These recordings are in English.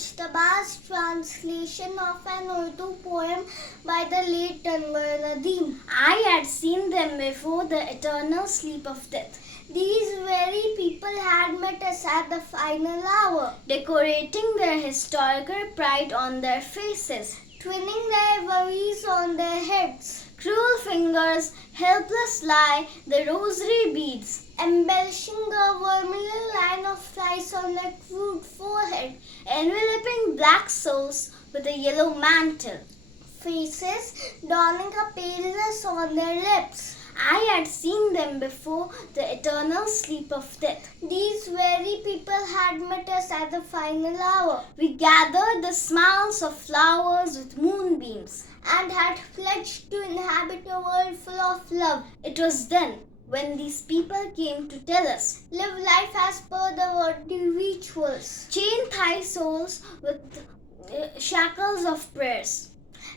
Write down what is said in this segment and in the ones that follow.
Mujtaba's translation of an Urdu poem by the late Anwar Nadeem. I had seen them before the eternal sleep of death. These very people had met us at the final hour, decorating their historical pride on their faces, twinning their worries on their heads. Cruel fingers, helpless lie the rosary beads, embellishing a vermillion line of flies on their crude forehead, enveloping black souls with a yellow mantle, faces donning a paleness on their lips. I had seen them before the eternal sleep of death. These very people had met us at the final hour. We gathered the smiles of flowers with moonbeams, and had pledged to inhabit a world full of love. It was then when these people came to tell us, live life as per the worldly rituals. Chain thy souls with shackles of prayers.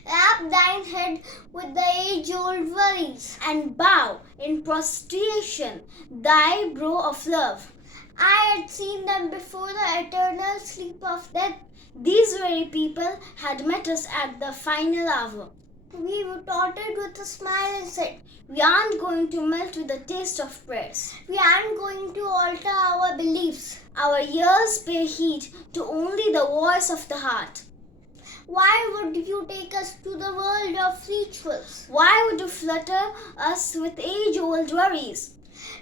Wrap thine head with the age-old worries, and bow in prostration thy brow of love. I had seen them before the eternal sleep of death. These very people had met us at the final hour. We retorted with a smile and said, we aren't going to melt with the taste of prayers. We aren't going to alter our beliefs. Our ears pay heed to only the voice of the heart. Why would you take us to the world of rituals? Why would you flutter us with age-old worries?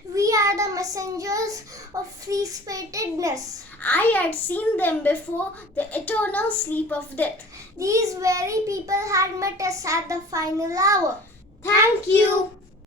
We are the messengers of free-spiritedness. I had seen them before the eternal sleep of death. These very people had met us at the final hour. Thank you.